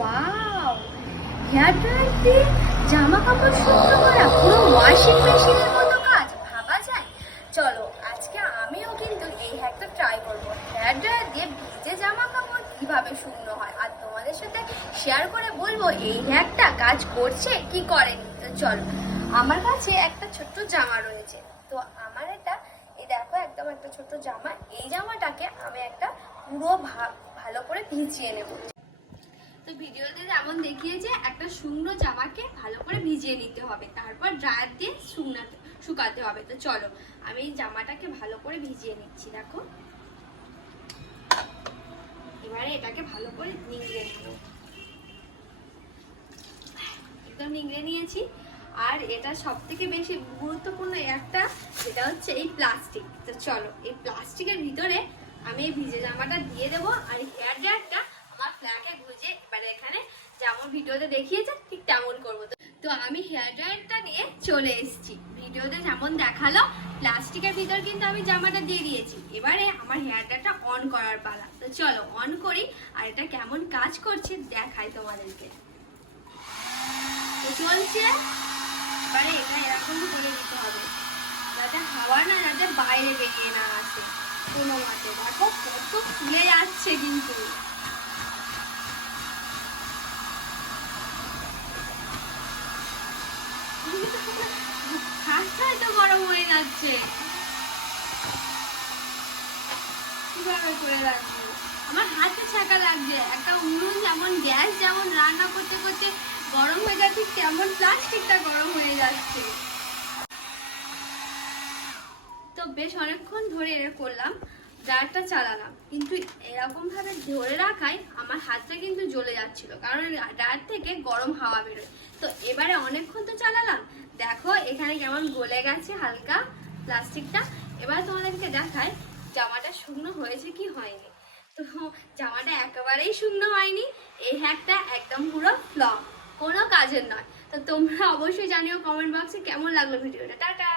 Wow, hair dryer দিয়ে জামা কাপড় শুকনো করা পুরো ওয়াশিং মেশিনের মতো কাজ, ভাবা যায়? চলো আজকে আমিও কিন্তু এই হ্যাকটা ট্রাই করবো। হেয়ার ড্রায়ার দিয়ে ভিজে জামা কাপড় কিভাবে শুকনো হয় আর তোমাদের সাথে শেয়ার করে বলবো এই হ্যাকটা কাজ করছে কি করেনি। তো চলো, আমার কাছে একটা ছোট্ট জামা রয়েছে। তো আমার এটা এই দেখো একদম একটা ছোট্ট জামা। এই জামাটাকে আমি একটা পুরো ভালো করে ভিজিয়ে নেব। তো ভিডিওতে যেমন দেখিয়েছে একটা শুকনো জামাকে ভালো করে ভিজিয়ে নিতে হবে, তারপর ড্রায়ার দিয়ে শুকাতে হবে। তো চলো আমি এই জামাটাকে ভালো করে ভিজিয়ে নিচ্ছি। দেখো এবারে এটাকে ভালো করে নিংড়ে নেব। একদম নিংড়ে নিয়েছি। আর এটা সব থেকে বেশি গুরুত্বপূর্ণ একটা, যেটা হচ্ছে এই প্লাস্টিক। তো চলো এই প্লাস্টিকের ভিতরে আমি এই ভিজে জামাটা দিয়ে দেবো আর হেয়ার ড্রায়ারটা আমার ফ্ল্যাটে গুঁজে এবারে এখানে যেমন ভিডিওতে দেখিয়েছে ঠিক তেমন করবো। তো আমি হেয়ার ড্রায়ারটা নিয়ে চলে এসেছি। ভিডিওতে যেমন দেখালো প্লাস্টিকের ভিতর কিন্তু আমি জামাটা দিয়ে দিয়েছি। এবারে আমার হেয়ার ড্রায়ারটা অন করার পালা। তো চলো অন করি আর এটা কেমন কাজ করছে দেখাই তোমাদেরকে। তো চলছে, এবারে এটা এরকম করে দিতে হবে যাতে হাওয়া না যাতে বাইরে বেরিয়ে না আসে কোনো মতে। দেখো কত ফুলে যাচ্ছে কিন্তু। হাতটাই তো গরম হয়ে যাচ্ছে, কিভাবে করে রাখবো? আমার হাতে ছাকা লাগছে। একটা উনুন যেমন গ্যাস যেমন রান্না করতে করতে গরম হয়ে যাচ্ছে, তেমন প্লাস্টিকটা গরম হয়ে যাচ্ছে। তো বেশ অনেকক্ষণ ধরে এর করলাম, ড্রায়ারটা চালালাম, কিন্তু এরকম ভাবে ধরে রাখায় আমার হাতটা কিন্তু জ্বলে যাচ্ছিল, কারণ ড্রায়ার থেকে গরম হাওয়া বেরোয়। তো এবারে অনেকক্ষণ তো চালালাম, দেখো এখানে কেমন গলে গেছে হালকা প্লাস্টিকটা। এবার তোমাদেরকে দেখায় জামাটা শুকনো হয়েছে কি হয়নি। তো জামাটা একেবারেই শুকনো হয়নি। এই হ্যাকটা একদম পুরো ফ্লপ, কোনো কাজের নয়। তো তোমরা অবশ্যই জানিও কমেন্ট বক্সে কেমন লাগলো ভিডিওটা। টাটা।